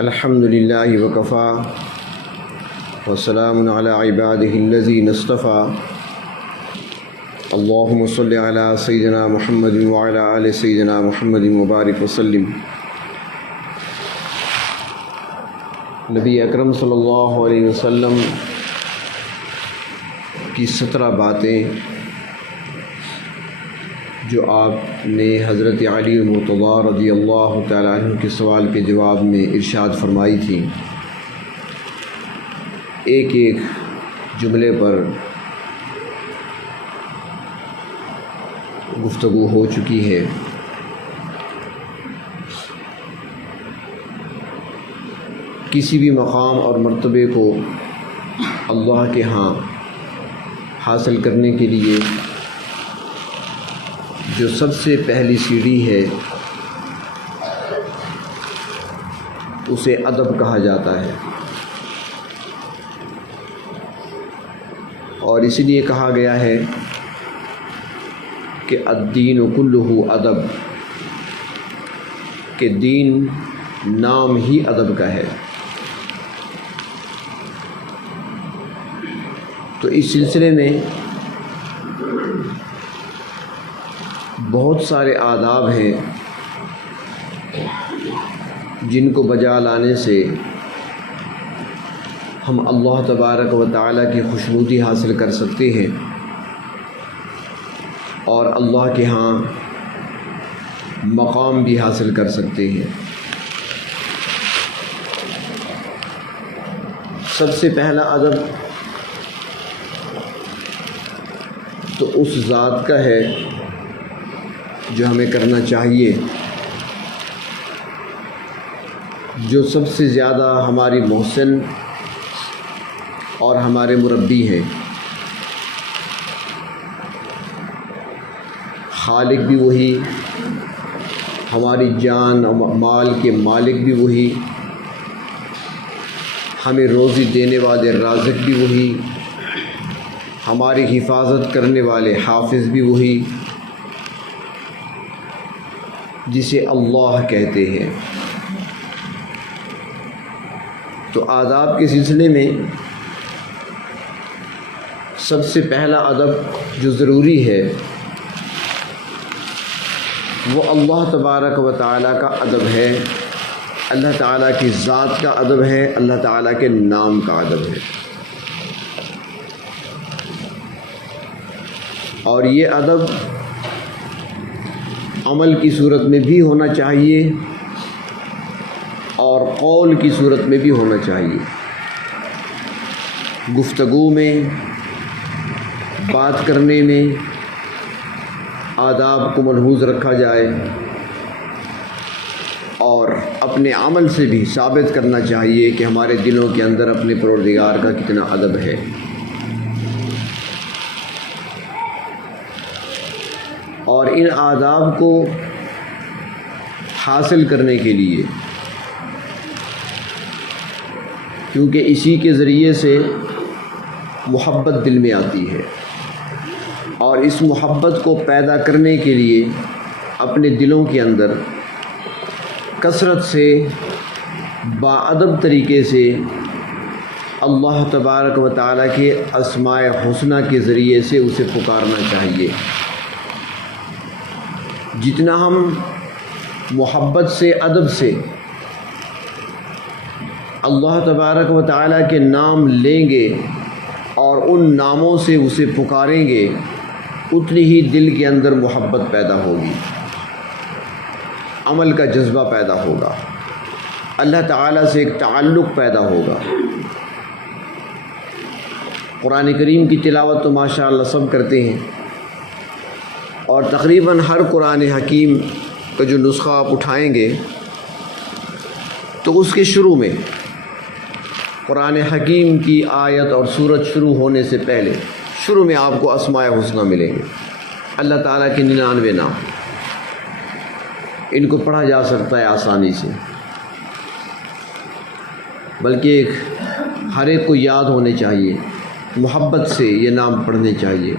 الحمد للہ وکفیٰ وسلام علی عبادہ الذین اصطفیٰ اللہم صلی علی سیدنا محمد وعلی آل سیدنا محمد مبارک وسلم۔ نبی اکرم صلی اللہ علیہ وسلم کی 17 باتیں جو آپ نے حضرت علی مرتضیٰ رضی اللہ تعالیٰ عنہ کے سوال کے جواب میں ارشاد فرمائی تھی، ایک ایک جملے پر گفتگو ہو چکی ہے۔ کسی بھی مقام اور مرتبے کو اللہ کے ہاں حاصل کرنے کے لیے جو سب سے پہلی سیڑھی ہے اسے ادب کہا جاتا ہے، اور اس لیے کہا گیا ہے کہ الدین کلہ ادب، کہ دین نام ہی ادب کا ہے۔ تو اس سلسلے میں بہت سارے آداب ہیں جن کو بجا لانے سے ہم اللہ تبارک و تعالیٰ کی خوشنودی حاصل کر سکتے ہیں اور اللہ کے ہاں مقام بھی حاصل کر سکتے ہیں۔ سب سے پہلا ادب تو اس ذات کا ہے جو ہمیں کرنا چاہیے، جو سب سے زیادہ ہماری محسن اور ہمارے مربی ہیں۔ خالق بھی وہی، ہماری جان اور مال کے مالک بھی وہی، ہمیں روزی دینے والے رازق بھی وہی، ہماری حفاظت کرنے والے حافظ بھی وہی، جسے اللہ کہتے ہیں۔ تو آداب کے سلسلے میں سب سے پہلا ادب جو ضروری ہے وہ اللہ تبارک و تعالیٰ کا ادب ہے، اللہ تعالیٰ کی ذات کا ادب ہے، اللہ تعالیٰ کے نام کا ادب ہے۔ اور یہ ادب عمل کی صورت میں بھی ہونا چاہیے اور قول کی صورت میں بھی ہونا چاہیے۔ گفتگو میں، بات کرنے میں آداب کو ملحوظ رکھا جائے، اور اپنے عمل سے بھی ثابت کرنا چاہیے کہ ہمارے دلوں کے اندر اپنے پروردگار کا کتنا ادب ہے۔ اور ان آداب کو حاصل کرنے کے لیے، کیونکہ اسی کے ذریعے سے محبت دل میں آتی ہے، اور اس محبت کو پیدا کرنے کے لیے اپنے دلوں کے اندر کثرت سے باادب طریقے سے اللہ تبارک و تعالیٰ کے اسماء حسنہ کے ذریعے سے اسے پکارنا چاہیے۔ جتنا ہم محبت سے، ادب سے اللہ تبارک و تعالیٰ کے نام لیں گے اور ان ناموں سے اسے پکاریں گے، اتنی ہی دل کے اندر محبت پیدا ہوگی، عمل کا جذبہ پیدا ہوگا، اللہ تعالیٰ سے ایک تعلق پیدا ہوگا۔ قرآن کریم کی تلاوت تو ماشاءاللہ سب کرتے ہیں، اور تقریباً ہر قرآن حکیم کا جو نسخہ آپ اٹھائیں گے تو اس کے شروع میں قرآن حکیم کی آیت اور سورت شروع ہونے سے پہلے شروع میں آپ کو اسماء حسنہ ملیں گے، اللہ تعالیٰ کے 99 نام۔ ان کو پڑھا جا سکتا ہے آسانی سے، بلکہ ہر ایک کو یاد ہونے چاہیے، محبت سے یہ نام پڑھنے چاہیے۔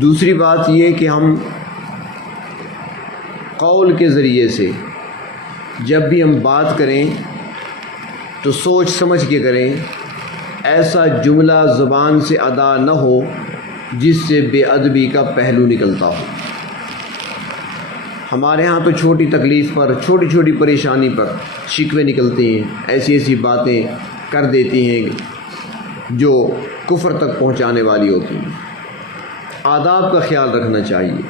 دوسری بات یہ کہ ہم قول کے ذریعے سے جب بھی ہم بات کریں تو سوچ سمجھ کے کریں، ایسا جملہ زبان سے ادا نہ ہو جس سے بے ادبی کا پہلو نکلتا ہو۔ ہمارے ہاں تو چھوٹی تکلیف پر، چھوٹی چھوٹی پریشانی پر شکوے نکلتے ہیں، ایسی ایسی باتیں کر دیتی ہیں جو کفر تک پہنچانے والی ہوتی ہیں۔ آداب کا خیال رکھنا چاہیے۔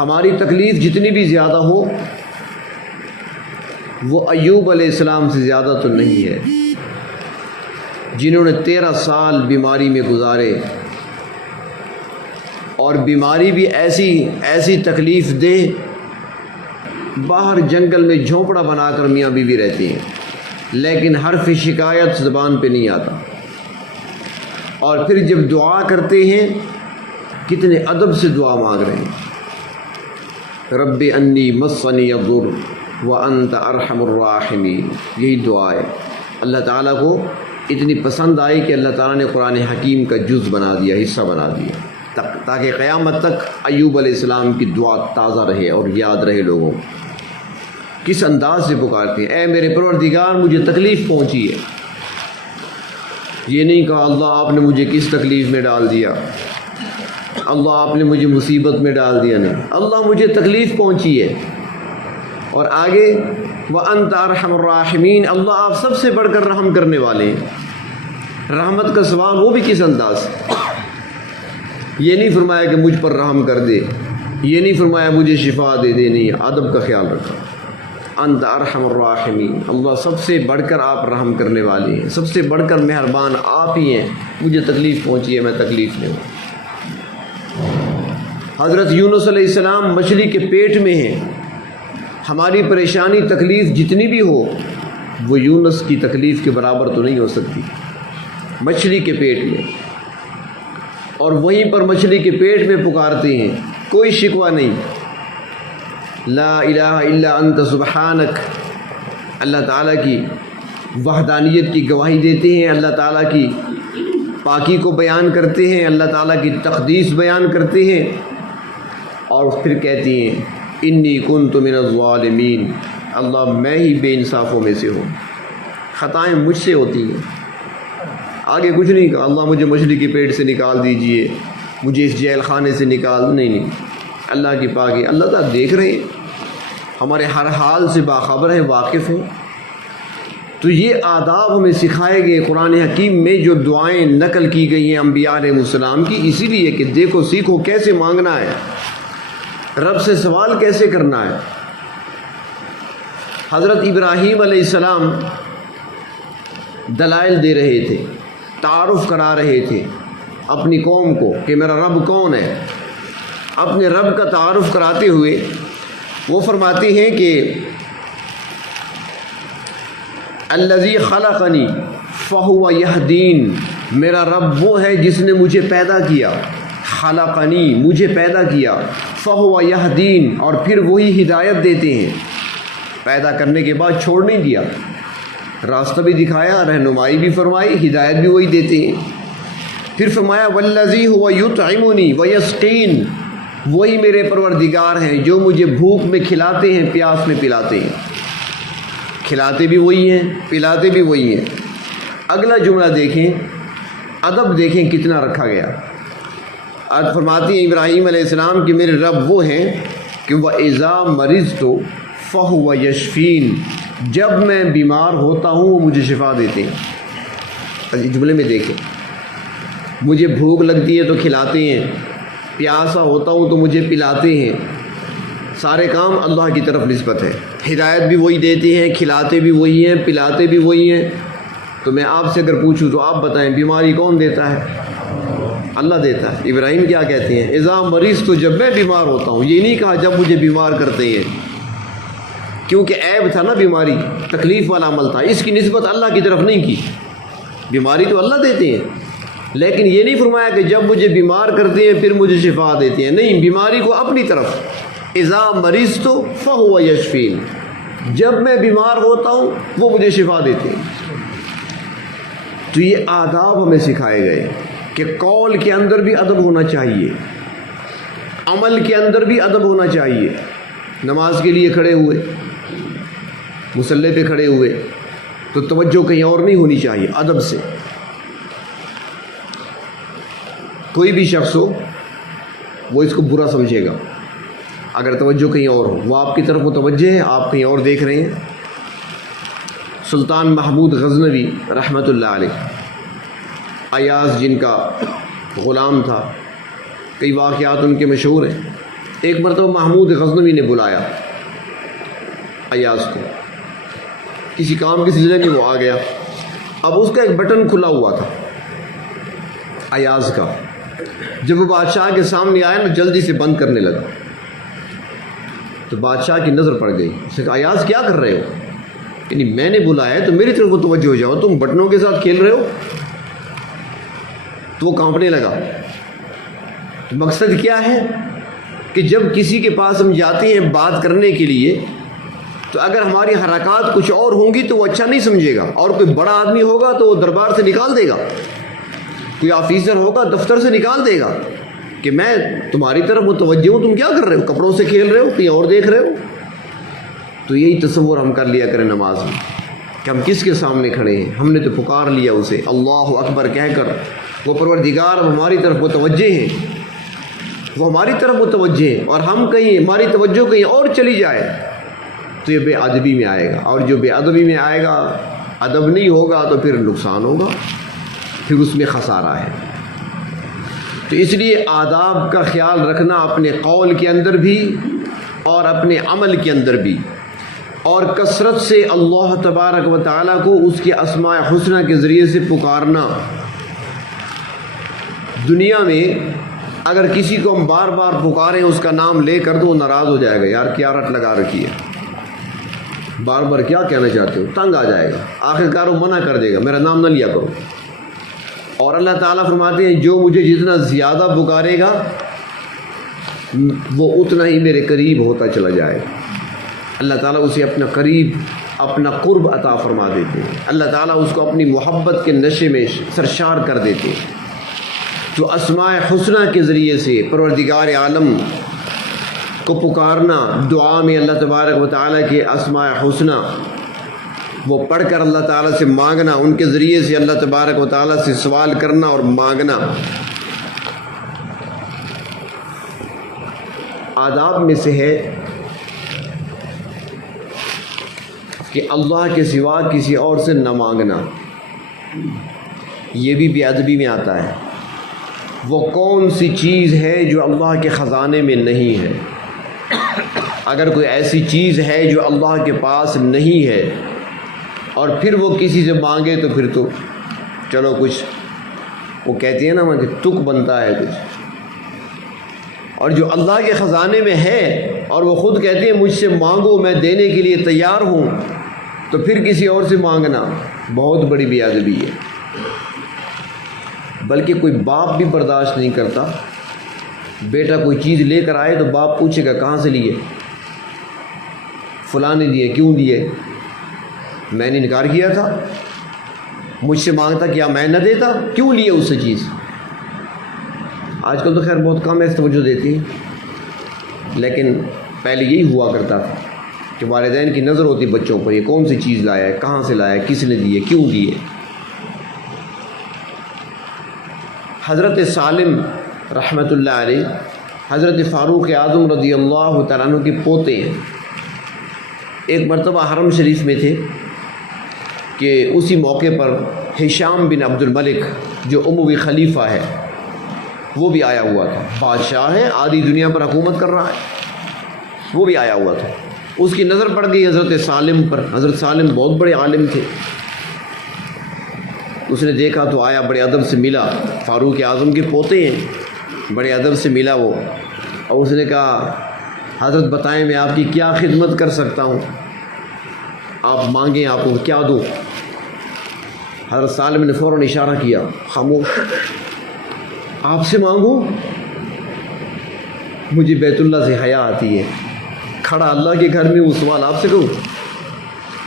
ہماری تکلیف جتنی بھی زیادہ ہو وہ ایوب علیہ السلام سے زیادہ تو نہیں ہے، جنہوں نے 13 سال بیماری میں گزارے، اور بیماری بھی ایسی تکلیف دے، باہر جنگل میں جھونپڑا بنا کر میاں بیوی رہتے ہیں، لیکن حرف شکایت زبان پہ نہیں آتا، اور پھر جب دعا کرتے ہیں کتنے ادب سے دعا مانگ رہے ہیں، رب انی مسنی الضر وانت ارحم الراحمین۔ یہی دعا ہے، اللہ تعالیٰ کو اتنی پسند آئی کہ اللہ تعالیٰ نے قرآن حکیم کا جز بنا دیا، حصہ بنا دیا، تاکہ قیامت تک ایوب علیہ السلام کی دعا تازہ رہے اور یاد رہے لوگوں کو۔ کس انداز سے پکارتے ہیں، اے میرے پروردگار مجھے تکلیف پہنچی ہے۔ یہ نہیں کہا اللہ آپ نے مجھے کس تکلیف میں ڈال دیا، اللہ آپ نے مجھے مصیبت میں ڈال دیا، نہیں، اللہ مجھے تکلیف پہنچی ہے۔ اور آگے وَأَنْتَ أَرْحَمُ الرَّاحِمِينَ، اللہ آپ سب سے بڑھ کر رحم کرنے والے ہیں۔ رحمت کا سوال وہ بھی کس انداز، یہ نہیں فرمایا کہ مجھ پر رحم کر دے، یہ نہیں فرمایا مجھے شفا دے دے، نہیں، ادب کا خیال رکھا۔ انت ارحم الراحمین، اللہ سب سے بڑھ کر آپ رحم کرنے والے ہیں، سب سے بڑھ کر مہربان آپ ہی ہیں، مجھے تکلیف پہنچی ہے، میں تکلیف میں ہوں۔ حضرت یونس علیہ السلام مچھلی کے پیٹ میں ہیں، ہماری پریشانی تکلیف جتنی بھی ہو وہ یونس کی تکلیف کے برابر تو نہیں ہو سکتی، مچھلی کے پیٹ میں، اور وہیں پر مچھلی کے پیٹ میں پکارتے ہیں، کوئی شکوہ نہیں، لا الہ الا انت سبحانک، اللہ تعالیٰ کی وحدانیت کی گواہی دیتے ہیں، اللہ تعالیٰ کی پاکی کو بیان کرتے ہیں، اللہ تعالیٰ کی تقدیس بیان کرتے ہیں، اور پھر کہتی ہیں انی کنت من الظالمین، اللہ میں ہی بے انصافوں میں سے ہوں، خطائیں مجھ سے ہوتی ہیں۔ آگے کچھ نہیں کہا اللہ مجھے مچھلی کے پیٹ سے نکال دیجئے، مجھے اس جیل خانے سے نکال، نہیں، اللہ کی پاکی، اللہ تعالیٰ دیکھ رہے ہیں، ہمارے ہر حال سے باخبر ہیں، واقف ہیں۔ تو یہ آداب ہمیں سکھائے گئے قرآن حکیم میں، جو دعائیں نقل کی گئی ہیں انبیاء علیہ السلام کی، اسی لیے کہ دیکھو سیکھو کیسے مانگنا ہے، رب سے سوال کیسے کرنا ہے۔ حضرت ابراہیم علیہ السلام دلائل دے رہے تھے، تعارف کرا رہے تھے اپنی قوم کو کہ میرا رب کون ہے، اپنے رب کا تعارف کراتے ہوئے وہ فرماتے ہیں کہ الذی خلقنی فہو یہدین، میرا رب وہ ہے جس نے مجھے پیدا کیا، خلقنی مجھے پیدا کیا، فہو یہدین، اور پھر وہی ہدایت دیتے ہیں، پیدا کرنے کے بعد چھوڑ نہیں دیا، راستہ بھی دکھایا، رہنمائی بھی فرمائی، ہدایت بھی وہی دیتے ہیں۔ پھر فرمایا والذی هو یطعمنی ویسقین، وہی میرے پروردگار ہیں جو مجھے بھوک میں کھلاتے ہیں، پیاس میں پلاتے ہیں، کھلاتے بھی وہی ہیں، پلاتے بھی وہی ہیں۔ اگلا جملہ دیکھیں، ادب دیکھیں کتنا رکھا گیا۔ آج فرماتی ہیں ابراہیم علیہ السلام کہ میرے رب وہ ہیں کہ وَإِذَا مَرِضْتُ فَهُوَ يَشْفِينِ، جب میں بیمار ہوتا ہوں وہ مجھے شفا دیتے ہیں۔ اس جملے میں دیکھیں، مجھے بھوک لگتی ہے تو کھلاتے ہیں، پیاسا ہوتا ہوں تو مجھے پلاتے ہیں، سارے کام اللہ کی طرف نسبت ہے، ہدایت بھی وہی دیتے ہیں، کھلاتے بھی وہی ہیں، پلاتے بھی وہی ہیں۔ تو میں آپ سے اگر پوچھوں تو آپ بتائیں بیماری کون دیتا ہے؟ اللہ دیتا ہے۔ ابراہیم کیا کہتے ہیں؟ اذا مریض، تو جب میں بیمار ہوتا ہوں، یہ نہیں کہا جب مجھے بیمار کرتے ہیں، کیونکہ عیب تھا نا، بیماری تکلیف والا عمل تھا، اس کی نسبت اللہ کی طرف نہیں کی، بیماری تو اللہ دیتے ہیں، لیکن یہ نہیں فرمایا کہ جب مجھے بیمار کرتے ہیں پھر مجھے شفا دیتے ہیں، نہیں، بیماری کو اپنی طرف، اذا مریض تو فہو یشفین، جب میں بیمار ہوتا ہوں وہ مجھے شفا دیتے ہیں۔ تو یہ آداب ہمیں سکھائے گئے کہ قول کے اندر بھی ادب ہونا چاہیے، عمل کے اندر بھی ادب ہونا چاہیے۔ نماز کے لیے کھڑے ہوئے، مصلی پہ کھڑے ہوئے تو توجہ کہیں اور نہیں ہونی چاہیے، ادب سے۔ کوئی بھی شخص ہو وہ اس کو برا سمجھے گا اگر توجہ کہیں اور ہو، وہ آپ کی طرف متوجہ ہے، آپ کہیں اور دیکھ رہے ہیں۔ سلطان محمود غزنوی رحمۃ اللہ علیہ، ایاز جن کا غلام تھا، کئی واقعات ان کے مشہور ہیں۔ ایک مرتبہ محمود غزنوی نے بلایا ایاز کو، کسی کام کے سلسلے میں وہ آ گیا۔ اب اس کا ایک بٹن کھلا ہوا تھا ایاز کا، جب وہ بادشاہ کے سامنے آیا نا جلدی سے بند کرنے لگا، تو بادشاہ کی نظر پڑ گئی۔ اس نے کہا ایاز کیا کر رہے ہو؟ یعنی میں نے بلایا ہے تو میری طرف متوجہ ہو جاؤ، تم بٹنوں کے ساتھ کھیل رہے ہو۔ تو وہ کانپنے لگا۔ تو مقصد کیا ہے کہ جب کسی کے پاس ہم جاتے ہیں بات کرنے کے لیے تو اگر ہماری حرکات کچھ اور ہوں گی تو وہ اچھا نہیں سمجھے گا، اور کوئی بڑا آدمی ہوگا تو وہ دربار سے نکال دے گا، کوئی آفیسر ہوگا دفتر سے نکال دے گا کہ میں تمہاری طرف متوجہ ہوں، تم کیا کر رہے ہو؟ کپڑوں سے کھیل رہے ہو، کہیں اور دیکھ رہے ہو۔ تو یہی تصور ہم کر لیا کریں نماز میں کہ ہم کس کے سامنے کھڑے ہیں، ہم نے تو پکار لیا اسے اللہ اکبر کہہ کر، وہ پروردگار اب ہماری طرف متوجہ ہیں، وہ ہماری طرف متوجہ ہیں، اور ہم کہیں ہماری توجہ کہیں اور چلی جائے تو یہ بے ادبی میں آئے گا، اور جو بے ادبی میں آئے گا، ادب نہیں ہوگا تو پھر نقصان ہوگا، پھر اس میں خسارہ ہے۔ تو اس لیے آداب کا خیال رکھنا اپنے قول کے اندر بھی اور اپنے عمل کے اندر بھی، اور کثرت سے اللہ تبارک و تعالیٰ کو اس کے اسماء حسنہ کے ذریعے سے پکارنا۔ دنیا میں اگر کسی کو ہم بار بار پکاریں اس کا نام لے کر تو وہ ناراض ہو جائے گا، یار کیا رٹ لگا رکھی ہے، بار بار کیا کہنا چاہتے ہو، تنگ آ جائے گا، آخرکار وہ منع کر دے گا، میرا نام نہ لیا کرو۔ اور اللہ تعالیٰ فرماتے ہیں جو مجھے جتنا زیادہ پکارے گا وہ اتنا ہی میرے قریب ہوتا چلا جائے گا۔ اللہ تعالیٰ اسے اپنا قریب، اپنا قرب عطا فرما دیتے ہیں، اللہ تعالیٰ اس کو اپنی محبت کے نشے میں سرشار کر دیتے ہیں۔ تو اسماء حسنہ کے ذریعے سے پروردگار عالم کو پکارنا، دعا میں اللہ تبارک و تعالیٰ کے اسماء حسنہ وہ پڑھ کر اللہ تعالیٰ سے مانگنا، ان کے ذریعے سے اللہ تبارک و تعالیٰ سے سوال کرنا اور مانگنا۔ آداب میں سے ہے کہ اللہ کے سوا کسی اور سے نہ مانگنا، یہ بھی بے ادبی میں آتا ہے۔ وہ کون سی چیز ہے جو اللہ کے خزانے میں نہیں ہے؟ اگر کوئی ایسی چیز ہے جو اللہ کے پاس نہیں ہے اور پھر وہ کسی سے مانگے تو پھر تو چلو کچھ وہ کہتے ہیں نا کہ تک بنتا ہے کچھ، اور جو اللہ کے خزانے میں ہے اور وہ خود کہتے ہیں مجھ سے مانگو میں دینے کے لیے تیار ہوں، تو پھر کسی اور سے مانگنا بہت بڑی بے ادبی ہے۔ بلکہ کوئی باپ بھی برداشت نہیں کرتا، بیٹا کوئی چیز لے کر آئے تو باپ پوچھے گا کہاں سے لیے؟ فلاں نے دیے، کیوں دیے؟ میں نے انکار کیا تھا، مجھ سے مانگتا کیا میں نہ دیتا؟ کیوں لیے اس سے چیز؟ آج کل تو خیر بہت کم ایسے توجہ دیتی ہے، لیکن پہلے یہی ہوا کرتا تھا کہ والدین کی نظر ہوتی بچوں پر، یہ کون سی چیز لایا ہے، کہاں سے لایا ہے، کس نے دیے، کیوں دیے۔ حضرت سالم رحمۃ اللہ علیہ حضرت فاروق اعظم رضی اللہ تعالیٰ عنہ کے پوتے ہیں۔ ایک مرتبہ حرم شریف میں تھے کہ اسی موقع پر ہشام بن عبد الملک جو اموی خلیفہ ہے وہ بھی آیا ہوا تھا، بادشاہ ہے، آدھی دنیا پر حکومت کر رہا ہے، وہ بھی آیا ہوا تھا۔ اس کی نظر پڑ گئی حضرت سالم پر۔ حضرت سالم بہت بڑے عالم تھے، اس نے دیکھا تو آیا، بڑے ادب سے ملا، فاروق اعظم کے پوتے ہیں، بڑے ادب سے ملا وہ، اور اس نے کہا حضرت بتائیں میں آپ کی کیا خدمت کر سکتا ہوں، آپ مانگیں آپ کو کیا دوں؟ حضرت سالم نے فوراً اشارہ کیا، خاموش، آپ سے مانگوں؟ مجھے بیت اللہ سے حیا آتی ہے، کھڑا اللہ کے گھر میں ہوں، سوال آپ سے کروں؟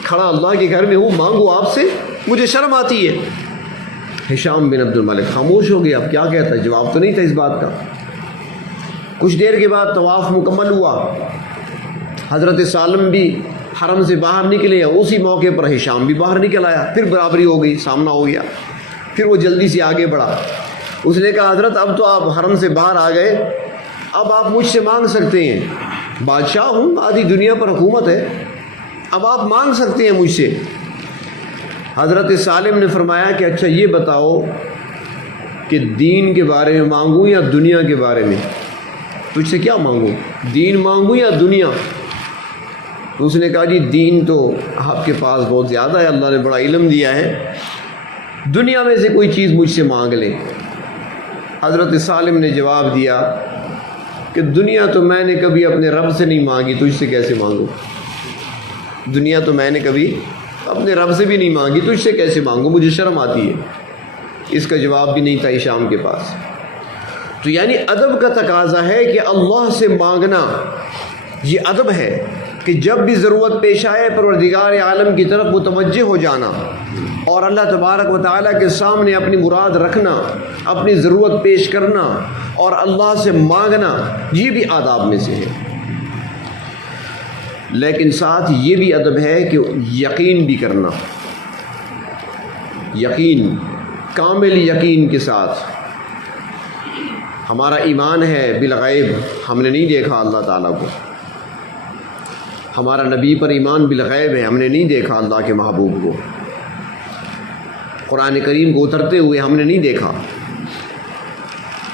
کھڑا اللہ کے گھر میں ہوں، مانگوں آپ سے؟ مجھے شرم آتی ہے۔ ہشام بن عبد الملک خاموش ہو گیا، اب کیا کہتا ہے، جواب تو نہیں تھا اس بات کا۔ کچھ دیر کے بعد طواف مکمل ہوا، حضرت سالم بھی حرم سے باہر نکلے، اسی موقع پر ہشام بھی باہر نکل آیا، پھر برابری ہو گئی، سامنا ہو گیا۔ پھر وہ جلدی سے آگے بڑھا، اس نے کہا حضرت اب تو آپ حرم سے باہر آ گئے، اب آپ مجھ سے مانگ سکتے ہیں، بادشاہ ہوں، آدھی دنیا پر حکومت ہے، اب آپ مانگ سکتے ہیں مجھ سے۔ حضرت سالم نے فرمایا کہ اچھا یہ بتاؤ کہ دین کے بارے میں مانگوں یا دنیا کے بارے میں؟ تجھ سے کیا مانگوں، دین مانگوں یا دنیا؟ تو اس نے کہا جی دین تو آپ کے پاس بہت زیادہ ہے، اللہ نے بڑا علم دیا ہے، دنیا میں سے کوئی چیز مجھ سے مانگ لے۔ حضرت سالم نے جواب دیا کہ دنیا تو میں نے کبھی اپنے رب سے نہیں مانگی، تجھ سے کیسے مانگوں؟ دنیا تو میں نے کبھی اپنے رب سے بھی نہیں مانگی، تجھ سے کیسے مانگوں، مجھے شرم آتی ہے۔ اس کا جواب بھی نہیں تھا ہشام کے پاس۔ تو یعنی ادب کا تقاضا ہے کہ اللہ سے مانگنا، یہ ادب ہے کہ جب بھی ضرورت پیش آئے پروردگار عالم کی طرف متوجہ ہو جانا اور اللہ تبارک و تعالیٰ کے سامنے اپنی مراد رکھنا، اپنی ضرورت پیش کرنا اور اللہ سے مانگنا، یہ بھی آداب میں سے ہے۔ لیکن ساتھ یہ بھی ادب ہے کہ یقین بھی کرنا، یقین، کامل یقین کے ساتھ۔ ہمارا ایمان ہے بالغیب، ہم نے نہیں دیکھا اللہ تعالیٰ کو۔ ہمارا نبی پر ایمان بالغیب ہے، ہم نے نہیں دیکھا اللہ کے محبوب کو۔ قرآن کریم کو اترتے ہوئے ہم نے نہیں دیکھا،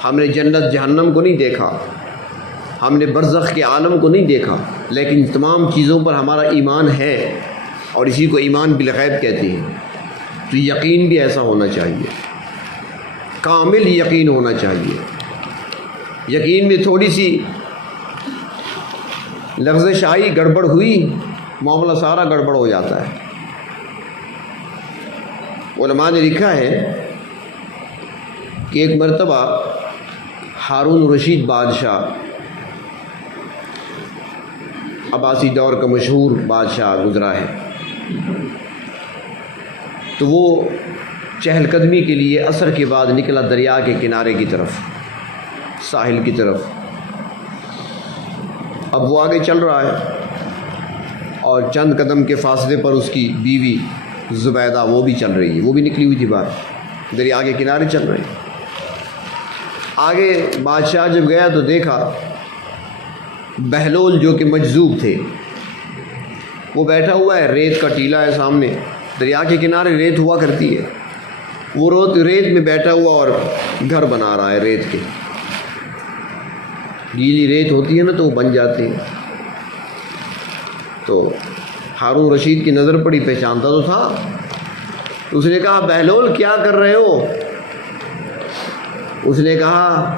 ہم نے جنت جہنم کو نہیں دیکھا، ہم نے برزخ کے عالم کو نہیں دیکھا، لیکن تمام چیزوں پر ہمارا ایمان ہے، اور اسی کو ایمان بالغیب کہتے ہیں۔ تو یقین بھی ایسا ہونا چاہیے، کامل یقین ہونا چاہیے۔ یقین میں تھوڑی سی لغزش آئی، گڑبڑ ہوئی، معاملہ سارا گڑبڑ ہو جاتا ہے۔ علماء نے لکھا ہے کہ ایک مرتبہ ہارون رشید بادشاہ، عباسی دور کا مشہور بادشاہ گزرا ہے، تو وہ چہل قدمی کے لیے عصر کے بعد نکلا دریا کے کنارے کی طرف، ساحل کی طرف۔ اب وہ آگے چل رہا ہے اور چند قدم کے فاصلے پر اس کی بیوی زبیدہ وہ بھی چل رہی ہے، وہ بھی نکلی ہوئی تھی باہر، دریا کے کنارے چل رہے ہیں۔ آگے بادشاہ جب گیا تو دیکھا بہلول جو کہ مجذوب تھے وہ بیٹھا ہوا ہے، ریت کا ٹیلا ہے سامنے، دریا کے کنارے ریت ہوا کرتی ہے، وہ ریت میں بیٹھا ہوا اور گھر بنا رہا ہے ریت کے۔ گیلی ریت ہوتی ہے نا تو وہ بن جاتی ہے۔ تو ہارون رشید کی نظر پڑی، پہچانتا تو تھا، اس نے کہا بہلول کیا کر رہے ہو؟ اس نے کہا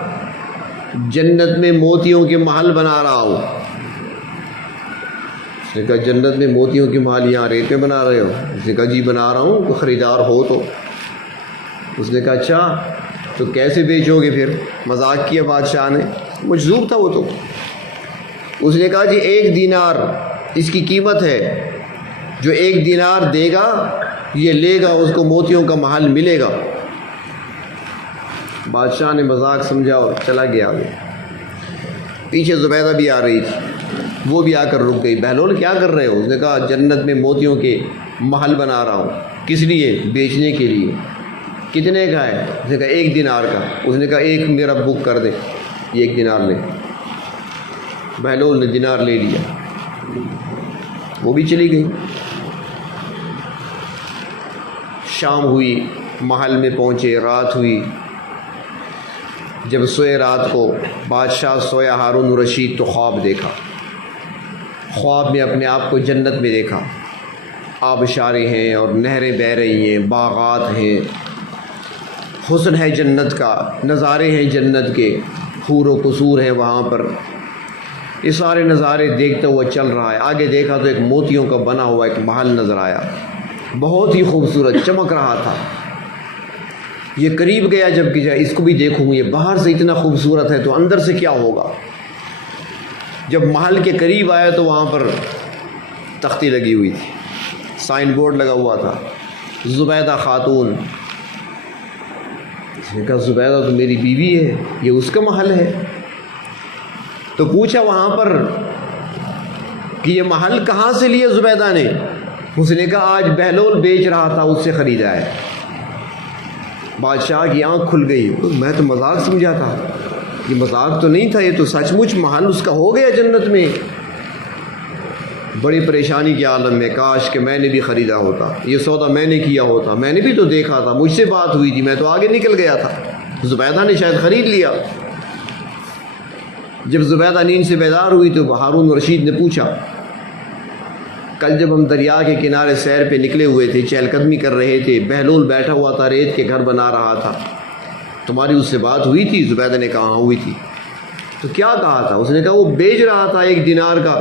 جنت میں موتیوں کے محل بنا رہا ہوں۔ اس نے کہا جنت میں موتیوں کے محل یہاں ریت میں بنا رہے ہو؟ اس نے کہا جی بنا رہا ہوں، کوئی خریدار ہو تو۔ اس نے کہا اچھا تو کیسے بیچو گے پھر؟ مذاق کیا بادشاہ نے، مجذوب تھا وہ تو۔ اس نے کہا جی 1 دینار اس کی قیمت ہے، جو 1 دینار دے گا یہ لے گا، اس کو موتیوں کا محل ملے گا۔ بادشاہ نے مذاق سمجھا اور چلا گیا آگے۔ پیچھے زبیدہ بھی آ رہی تھی، وہ بھی آ کر رک گئی۔ بہلول کیا کر رہے ہو؟ اس نے کہا جنت میں موتیوں کے محل بنا رہا ہوں۔ کس لیے؟ بیچنے کے لیے۔ کتنے کا ہے؟ اس نے کہا 1 دینار کا۔ اس نے کہا 1 میرا بک کر دے، 1 دینار لے۔ بہلول نے دینار لے لیا، وہ بھی چلی گئی۔ شام ہوئی، محل میں پہنچے، رات ہوئی۔ جب سوئے رات کو، بادشاہ سویا ہارون رشید تو خواب دیکھا۔ خواب میں اپنے آپ کو جنت میں دیکھا، آبشاریں ہیں اور نہریں بہہ رہی ہیں، باغات ہیں، حسن ہے جنت کا، نظارے ہیں جنت کے، حور و قصور ہیں وہاں پر۔ یہ سارے نظارے دیکھتا ہوا چل رہا ہے۔ آگے دیکھا تو ایک موتیوں کا بنا ہوا ایک محل نظر آیا، بہت ہی خوبصورت، چمک رہا تھا۔ یہ قریب گیا، جب کہ اس کو بھی دیکھوں، یہ باہر سے اتنا خوبصورت ہے تو اندر سے کیا ہوگا۔ جب محل کے قریب آیا تو وہاں پر تختی لگی ہوئی تھی، سائن بورڈ لگا ہوا تھا، زبیدہ خاتون۔ اس نے کہا زبیدہ تو میری بیوی ہے، یہ اس کا محل ہے۔ تو پوچھا وہاں پر کہ یہ محل کہاں سے لیا زبیدہ نے؟ اس نے کہا آج بہلول بیچ رہا تھا، اس سے خریدا ہے۔ بادشاہ کی آنکھ کھل گئی، میں تو مذاق سمجھا تھا، یہ مذاق تو نہیں تھا، یہ تو سچ مچ محل اس کا ہو گیا جنت میں۔ بڑی پریشانی کے عالم میں، کاش کہ میں نے بھی خریدا ہوتا، یہ سودا میں نے کیا ہوتا، میں نے بھی تو دیکھا تھا، مجھ سے بات ہوئی تھی، میں تو آگے نکل گیا تھا، زبیدہ نے شاید خرید لیا۔ جب زبیدہ نیند سے بیدار ہوئی تو ہارون رشید نے پوچھا، کل جب ہم دریا کے کنارے سیر پہ نکلے ہوئے تھے، چہل قدمی کر رہے تھے، بہلول بیٹھا ہوا تھا، ریت کے گھر بنا رہا تھا، تمہاری اس سے بات ہوئی تھی؟ زبیدہ نے کہا ہاں ہوئی تھی۔ تو کیا کہا تھا؟ اس نے کہا وہ بیچ رہا تھا 1 دینار کا،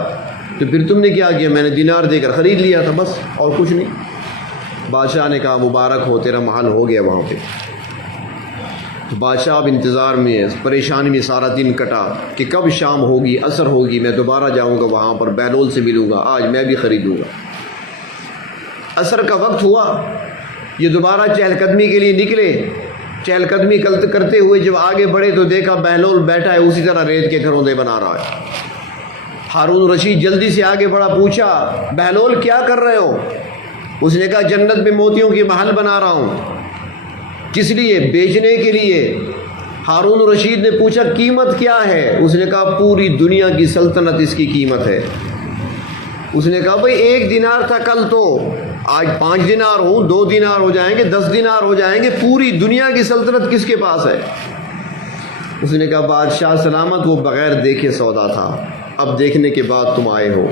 تو پھر تم نے کیا کیا؟ میں نے دینار دے کر خرید لیا تھا، بس اور کچھ نہیں۔ بادشاہ نے کہا مبارک ہو، تیرا محل ہو گیا وہاں پہ۔ تو بادشاہ اب انتظار میں، پریشانی میں سارا دن کٹا کہ کب شام ہوگی، عصر ہوگی، میں دوبارہ جاؤں گا وہاں پر، بہلول سے ملوں گا، آج میں بھی خریدوں گا۔ عصر کا وقت ہوا، یہ دوبارہ چہل قدمی کے لیے نکلے۔ چہل قدمی کرتے ہوئے جب آگے بڑھے تو دیکھا بہلول بیٹھا ہے، اسی طرح ریت کے گھروندے بنا رہا ہے۔ ہارون رشید جلدی سے آگے بڑھا، پوچھا بہلول کیا کر رہے ہو؟ اس نے کہا جنت میں موتیوں کی محل بنا رہا ہوں۔ کس لیے؟ بیچنے کے لیے۔ ہارون رشید نے پوچھا قیمت کیا ہے؟ اس نے کہا پوری دنیا کی سلطنت اس کی قیمت ہے۔ اس نے کہا بھئی 1 دینار تھا کل، تو آج 5 دینار ہوں، 2 دینار ہو جائیں گے، 10 دینار ہو جائیں گے، پوری دنیا کی سلطنت کس کے پاس ہے؟ اس نے کہا بادشاہ سلامت، وہ بغیر دیکھے سودا تھا، اب دیکھنے کے بعد تم آئے ہو۔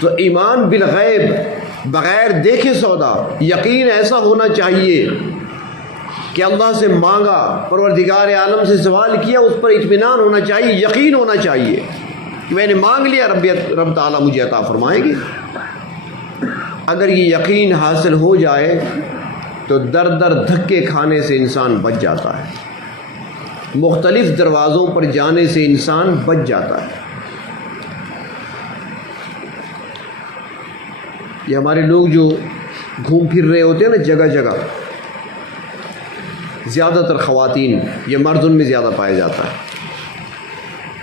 تو ایمان بالغیب، بغیر دیکھے سودا، یقین ایسا ہونا چاہیے کہ اللہ سے مانگا، پروردگار عالم سے سوال کیا، اس پر اطمینان ہونا چاہیے، یقین ہونا چاہیے کہ میں نے مانگ لیا، رب تعالیٰ مجھے عطا فرمائے گی۔ اگر یہ یقین حاصل ہو جائے تو در در دھکے کھانے سے انسان بچ جاتا ہے، مختلف دروازوں پر جانے سے انسان بچ جاتا ہے۔ یہ ہمارے لوگ جو گھوم پھر رہے ہوتے ہیں نا جگہ جگہ، زیادہ تر خواتین، یہ مرد ان میں زیادہ پایا جاتا ہے،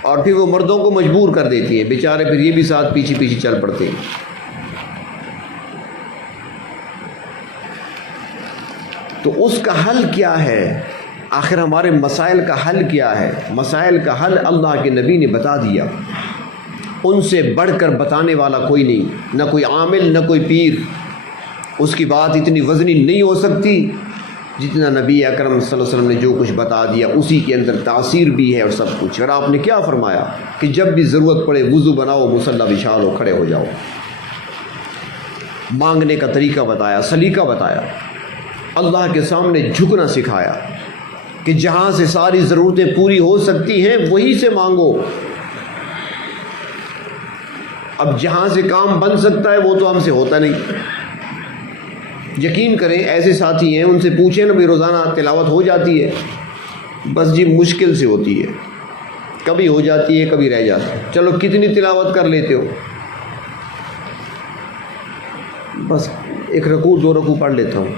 اور پھر وہ مردوں کو مجبور کر دیتی ہیں، بیچارے پھر یہ بھی ساتھ پیچھے پیچھے چل پڑتے ہیں۔ تو اس کا حل کیا ہے؟ آخر ہمارے مسائل کا حل کیا ہے؟ مسائل کا حل اللہ کے نبی نے بتا دیا، ان سے بڑھ کر بتانے والا کوئی نہیں، نہ کوئی عامل نہ کوئی پیر، اس کی بات اتنی وزنی نہیں ہو سکتی جتنا نبی اکرم صلی اللہ علیہ وسلم نے جو کچھ بتا دیا، اسی کے اندر تاثیر بھی ہے اور سب کچھ۔ اور آپ نے کیا فرمایا کہ جب بھی ضرورت پڑے وضو بناؤ، مصلی بچھا لو، کھڑے ہو جاؤ۔ مانگنے کا طریقہ بتایا، سلیقہ بتایا، اللہ کے سامنے جھکنا سکھایا کہ جہاں سے ساری ضرورتیں پوری ہو سکتی ہیں وہیں سے مانگو۔ اب جہاں سے کام بن سکتا ہے وہ تو ہم سے ہوتا نہیں۔ یقین کریں ایسے ساتھی ہیں، ان سے پوچھیں نا بھی روزانہ تلاوت ہو جاتی ہے؟ بس جی مشکل سے ہوتی ہے، کبھی ہو جاتی ہے کبھی رہ جاتی ہے۔ چلو کتنی تلاوت کر لیتے ہو؟ بس 1 رکوع 2 رکوع پڑھ لیتا ہوں۔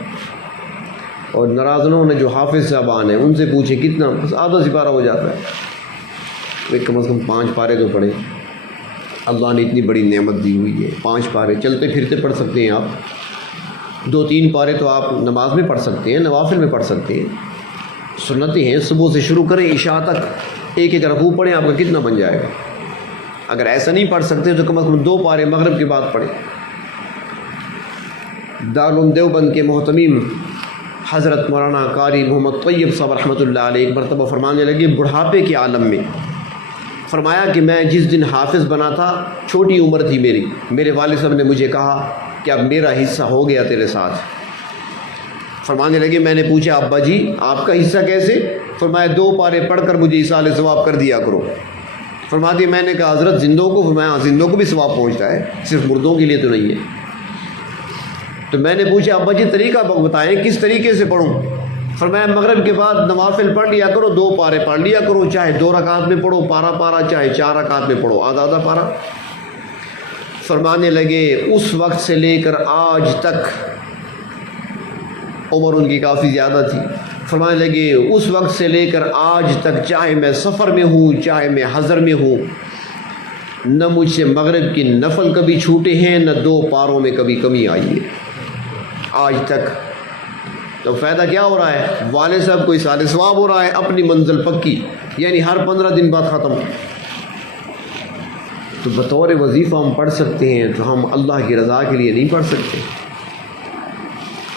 اور ناراضنوں نے جو حافظ صاحبان ہیں ان سے پوچھیں کتنا؟ بس آدھا سپارہ ہو جاتا ہے۔ کم از کم 5 پارے تو پڑھیں، اللہ نے اتنی بڑی نعمت دی ہوئی ہے۔ 5 پارے چلتے پھرتے پڑھ سکتے ہیں آپ، 2-3 پارے تو آپ نماز میں پڑھ سکتے ہیں، نوافل میں پڑھ سکتے ہیں، سنتیں ہیں۔ صبح سے شروع کریں عشاء تک 1-1 رکوع پڑھیں، آپ کا کتنا بن جائے گا؟ اگر ایسا نہیں پڑھ سکتے تو کم از کم 2 پارے مغرب کے بعد پڑھیں۔ دارالعلوم دیوبند کے محتمیم حضرت مولانا قاری محمد طیب صاحب رحمۃ اللہ علیہ ایک مرتبہ فرمانے لگے بڑھاپے کے عالم میں، فرمایا کہ میں جس دن حافظ بنا تھا چھوٹی عمر تھی میری، میرے والد صاحب نے مجھے کہا کہ اب میرا حصہ ہو گیا تیرے ساتھ۔ فرمانے لگے میں نے پوچھا ابا جی آپ کا حصہ کیسے؟ فرمایا 2 پارے پڑھ کر مجھے ایصال ثواب کر دیا کرو۔ فرما دیا میں نے کہا حضرت زندوں کو؟ فرمایا زندوں کو بھی ثواب پہنچتا ہے، صرف مردوں کے لیے تو نہیں ہے۔ تو میں نے پوچھا ابا جی طریقہ بتائیں کس طریقے سے پڑھوں؟ فرمایا مغرب کے بعد نوافل پڑھ لیا کرو، 2 پارے پڑھ لیا کرو، چاہے 2 رکعت میں پڑھو پارا پارا، چاہے 4 رکعت میں پڑھو آدھا پارا۔ فرمانے لگے اس وقت سے لے کر آج تک، عمر ان کی کافی زیادہ تھی، فرمانے لگے اس وقت سے لے کر آج تک چاہے میں سفر میں ہوں چاہے میں حضر میں ہوں، نہ مجھ سے مغرب کی نفل کبھی چھوٹے ہیں، نہ 2 پاروں میں کبھی کمی آئی ہے آج تک۔ تو فائدہ کیا ہو رہا ہے؟ والد صاحب کو اصالہ ثواب ہو رہا ہے، اپنی منزل پکی، یعنی ہر 15 دن بعد ختم۔ تو بطور وظیفہ ہم پڑھ سکتے ہیں، تو ہم اللہ کی رضا کے لیے نہیں پڑھ سکتے؟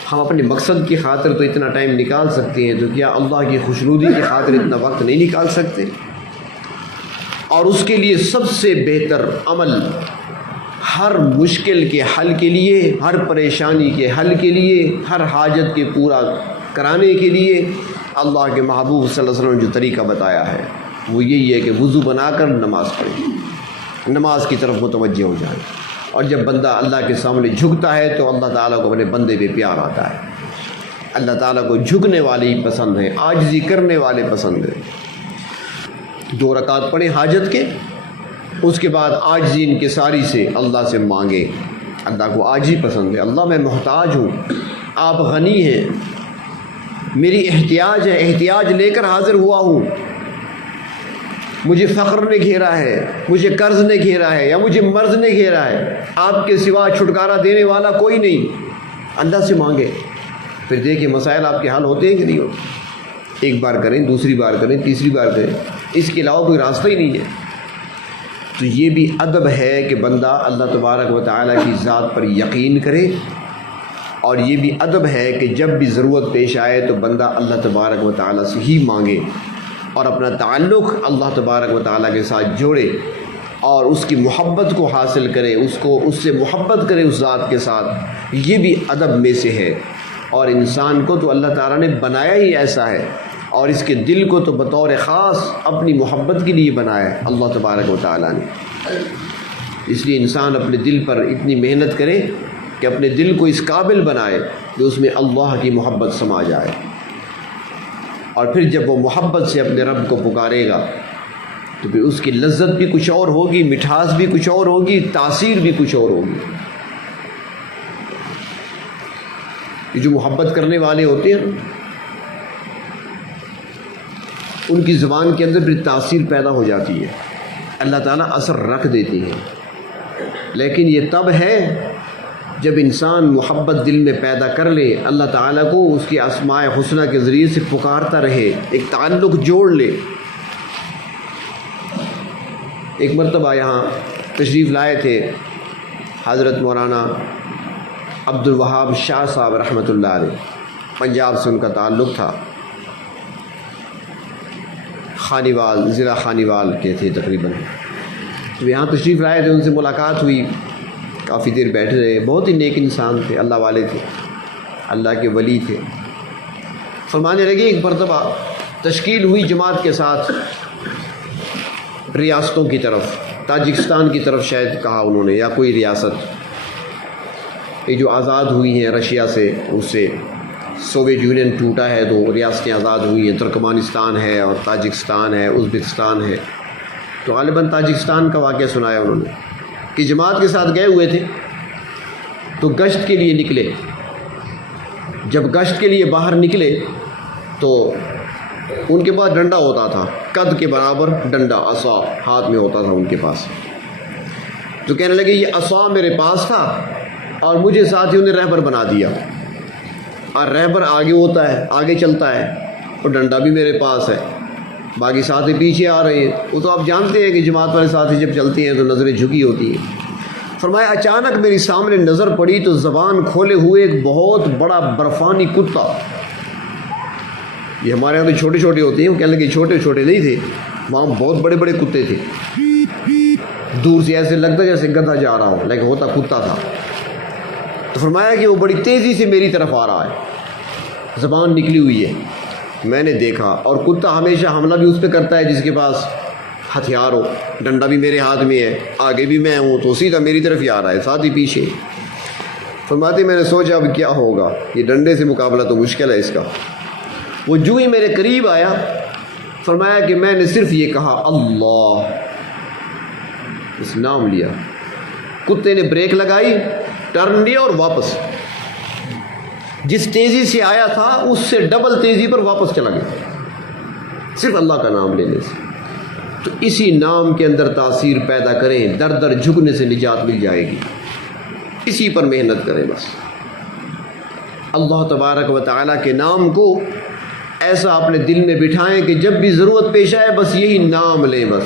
ہم اپنے مقصد کی خاطر تو اتنا ٹائم نکال سکتے ہیں، تو کیا اللہ کی خوشنودی کی خاطر اتنا وقت نہیں نکال سکتے؟ اور اس کے لیے سب سے بہتر عمل، ہر مشکل کے حل کے لیے، ہر پریشانی کے حل کے لیے، ہر حاجت کے پورا کرانے کے لیے اللہ کے محبوب صلی اللہ علیہ وسلم نے جو طریقہ بتایا ہے وہ یہی ہے کہ وضو بنا کر نماز پڑھیں، نماز کی طرف متوجہ ہو جائیں۔ اور جب بندہ اللہ کے سامنے جھکتا ہے تو اللہ تعالیٰ کو اپنے بندے پہ پیار آتا ہے۔ اللہ تعالیٰ کو جھکنے والے ہی پسند ہیں، عاجزی کرنے والے پسند ہیں۔ 2 رکعت پڑھیں حاجت کے، اس کے بعد عاجزی انکساری سے اللہ سے مانگیں۔ اللہ کو عاجزی پسند ہے۔ اللہ میں محتاج ہوں، آپ غنی ہیں، میری احتیاج ہے، احتیاج لے کر حاضر ہوا ہوں، مجھے فقر نے گھیرا ہے، مجھے قرض نے گھیرا ہے، یا مجھے مرض نے گھیرا ہے، آپ کے سوا چھٹکارا دینے والا کوئی نہیں۔ اللہ سے مانگے، پھر دیکھیں مسائل آپ کے حل ہوتے ہیں کہ نہیں ہوتے۔ 1 بار کریں، دوسری بار کریں، تیسری بار کریں، اس کے علاوہ کوئی راستہ ہی نہیں ہے۔ تو یہ بھی ادب ہے کہ بندہ اللہ تبارک و تعالیٰ کی ذات پر یقین کرے، اور یہ بھی ادب ہے کہ جب بھی ضرورت پیش آئے تو بندہ اللہ تبارک و تعالیٰ سے ہی مانگے، اور اپنا تعلق اللہ تبارک و تعالیٰ کے ساتھ جوڑے، اور اس کی محبت کو حاصل کرے، اس سے محبت کرے اس ذات کے ساتھ۔ یہ بھی ادب میں سے ہے، اور انسان کو تو اللہ تعالیٰ نے بنایا ہی ایسا ہے، اور اس کے دل کو تو بطور خاص اپنی محبت کے لیے بنایا ہے اللہ تبارک و تعالیٰ نے۔ اس لیے انسان اپنے دل پر اتنی محنت کرے کہ اپنے دل کو اس قابل بنائے کہ اس میں اللہ کی محبت سما جائے، اور پھر جب وہ محبت سے اپنے رب کو پکارے گا تو پھر اس کی لذت بھی کچھ اور ہوگی، مٹھاس بھی کچھ اور ہوگی، تاثیر بھی کچھ اور ہوگی۔ یہ جو محبت کرنے والے ہوتے ہیں ان کی زبان کے اندر پھر تاثیر پیدا ہو جاتی ہے، اللہ تعالیٰ اثر رکھ دیتے ہیں۔ لیکن یہ تب ہے جب انسان محبت دل میں پیدا کر لے، اللہ تعالیٰ کو اس کی اسماء حسنہ کے ذریعے سے پکارتا رہے، ایک تعلق جوڑ لے۔ ایک مرتبہ یہاں تشریف لائے تھے حضرت مولانا عبد الوہاب شاہ صاحب رحمۃ اللہ علیہ، پنجاب سے ان کا تعلق تھا، خانیوال، ضلع خانیوال کے تھے تقریباً۔ تو یہاں تشریف لائے تھے، ان سے ملاقات ہوئی، کافی دیر بیٹھے رہے، بہت ہی نیک انسان تھے، اللہ والے تھے، اللہ کے ولی تھے۔ فرمانے لگے ایک مرتبہ تشکیل ہوئی جماعت کے ساتھ ریاستوں کی طرف، تاجکستان کی طرف شاید کہا انہوں نے، یا کوئی ریاست یہ جو آزاد ہوئی ہیں رشیا سے، اس سے سوویت یونین ٹوٹا ہے تو ریاستیں آزاد ہوئی ہیں، ترکمانستان ہے اور تاجکستان ہے، ازبکستان ہے۔ تو غالباً تاجکستان کا واقعہ سنایا انہوں نے کہ جماعت کے ساتھ گئے ہوئے تھے تو گشت کے لیے نکلے۔ جب گشت کے لیے باہر نکلے تو ان کے پاس ڈنڈا ہوتا تھا، قد کے برابر ڈنڈا، عصا ہاتھ میں ہوتا تھا ان کے پاس۔ تو کہنے لگے یہ عصا میرے پاس تھا اور مجھے ساتھیوں نے رہبر بنا دیا، اور رہبر آگے ہوتا ہے، آگے چلتا ہے، اور ڈنڈا بھی میرے پاس ہے، باقی ساتھی پیچھے آ رہے ہیں۔ وہ تو آپ جانتے ہیں کہ جماعت والے ساتھی جب چلتے ہیں تو نظریں جھکی ہوتی ہیں۔ فرمایا اچانک میری سامنے نظر پڑی تو زبان کھولے ہوئے ایک بہت بڑا برفانی کتا، یہ ہمارے یہاں تو چھوٹے چھوٹے ہوتے ہیں، وہ کہنے لگے چھوٹے چھوٹے نہیں تھے، وہاں بہت بڑے بڑے کتے تھے، دور سے ایسے لگتا جیسے گدھا جا رہا ہو لیکن ہوتا کتا تھا۔ تو فرمایا کہ وہ بڑی تیزی سے میری طرف آ رہا ہے، زبان نکلی ہوئی ہے، میں نے دیکھا، اور کتا ہمیشہ حملہ بھی اس پہ کرتا ہے جس کے پاس ہتھیار ہو، ڈنڈا بھی میرے ہاتھ میں ہے، آگے بھی میں ہوں، تو سیدھا میری طرف ہی آ رہا ہے، ساتھ ہی پیچھے۔ فرماتے میں نے سوچا اب کیا ہوگا، یہ ڈنڈے سے مقابلہ تو مشکل ہے اس کا۔ وہ جو ہی میرے قریب آیا فرمایا کہ میں نے صرف یہ کہا اللہ، اس نام لیا، کتے نے بریک لگائی، ٹرن لیا اور واپس، جس تیزی سے آیا تھا اس سے ڈبل تیزی پر واپس چلا گیا، صرف اللہ کا نام لینے سے۔ تو اسی نام کے اندر تاثیر پیدا کریں، در در جھکنے سے نجات مل جائے گی، اسی پر محنت کریں بس۔ اللہ تبارک و تعالیٰ کے نام کو ایسا اپنے دل میں بٹھائیں کہ جب بھی ضرورت پیش آئے بس یہی نام لیں، بس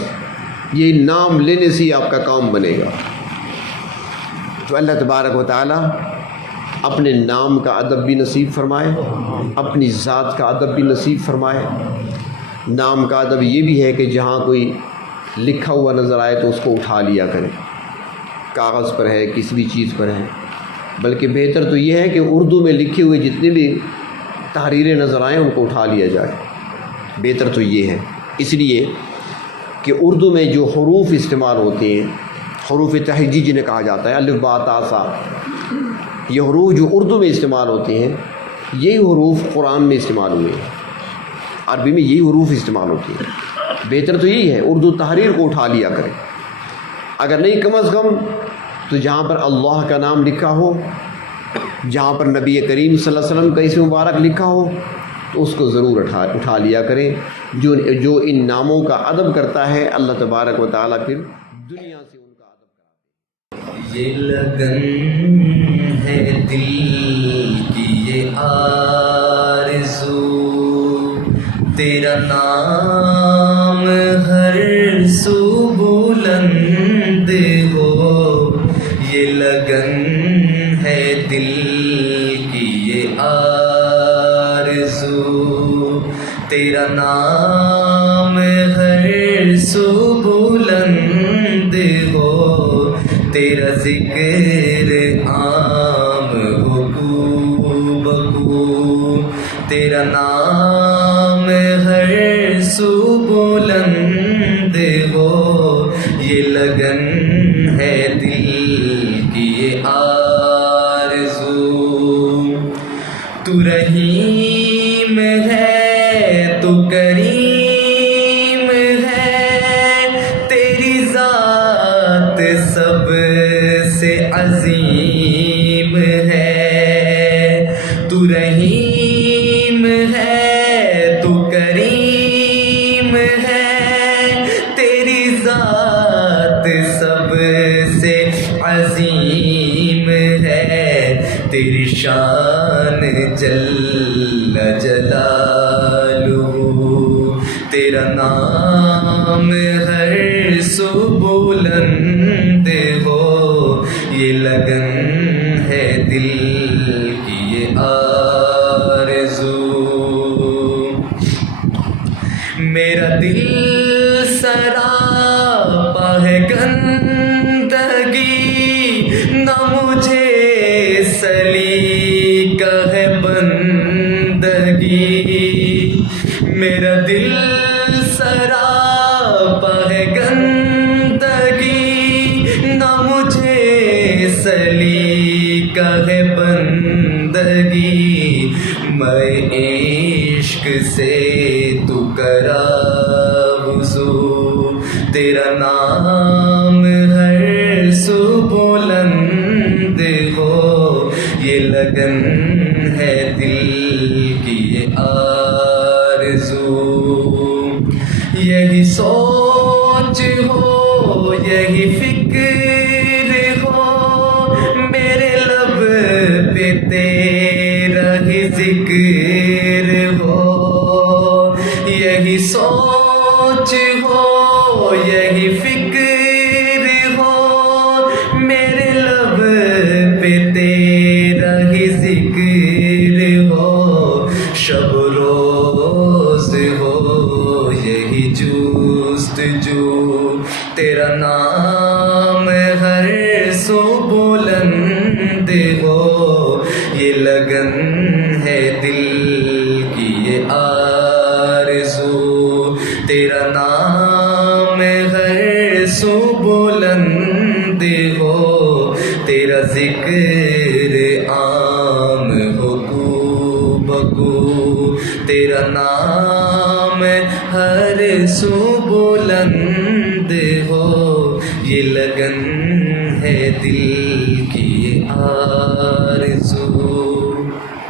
یہی نام لینے سے ہی آپ کا کام بنے گا۔ تو اللہ تبارک و تعالیٰ اپنے نام کا ادب بھی نصیب فرمائے، اپنی ذات کا ادب بھی نصیب فرمائے۔ نام کا ادب یہ بھی ہے کہ جہاں کوئی لکھا ہوا نظر آئے تو اس کو اٹھا لیا کرے، کاغذ پر ہے، کسی بھی چیز پر ہے، بلکہ بہتر تو یہ ہے کہ اردو میں لکھے ہوئے جتنے بھی تحریریں نظر آئیں ان کو اٹھا لیا جائے، بہتر تو یہ ہے۔ اس لیے کہ اردو میں جو حروف استعمال ہوتے ہیں، حروف تہجی جنہیں کہا جاتا ہے، الف با تا سا، یہ حروف جو اردو میں استعمال ہوتے ہیں یہی حروف قرآن میں استعمال ہوئے ہیں، عربی میں یہی حروف استعمال ہوتی ہیں۔ بہتر تو یہی ہے اردو تحریر کو اٹھا لیا کرے، اگر نہیں کم از کم تو جہاں پر اللہ کا نام لکھا ہو، جہاں پر نبی کریم صلی اللہ علیہ وسلم کا اسم مبارک لکھا ہو تو اس کو ضرور اٹھا لیا کریں۔ جو ان ناموں کا ادب کرتا ہے اللہ تبارک و تعالیٰ پھر دنیا سے ان کا ادب کراتے ہیں۔ یہ لگن ہے دل کی یہ آرزو، تیرا نام ہر سو بلند ہو، یہ لگن ہے دل کی یہ آرزو، تیرا نام ہر سو بلند ہو، تیرا ذکر عام ہو کو بکو، تیرا نام ہر سو بلند ہو، یہ لگن ہے دل کی یہ آرزو۔ تو رحیم ہے تو کریم ہے، تیری ذات سب سے عظیم ہے، تو رحیم ہے تو کریم ہے، تیری ذات سب سے عظیم ہے، تیری شان جل جلالہ، تیرا نام ہر سو بلند ہو، یہ لگن ہے دل کی یہ آرزو۔ میرا دل سراپا ہے گندگی، نہ مجھے سلیقہ ہے بندگی، میرا دل سراپا ہے گندگی، نہ مجھے سلیقہ ہے بندگی، میں عشق سے تو کرا وضو، تیرا نام ہر سو بلند ہو، یہ لگن ہے دل کی یہ آرزو۔ یہی سوچ ہو یہی فکر ہو، میرے لب پہ تیرا ہی ذکر ہو، یہی سوچ ہو یہی فکر ہو، میرے لب پہ تیرا ہی ذکر ہو، شب روز ہو یہی جستجو، تیرا نام ہر سو بلند ہو، یہ لگن ہے دل کی یہ آرزو، تیرا نام ہر سو بلند ہو، تیرا ذکر عام ہو کو بکو، تیرا نام ہر سو بلند ہو، یہ لگن ہے دل کی آرزو۔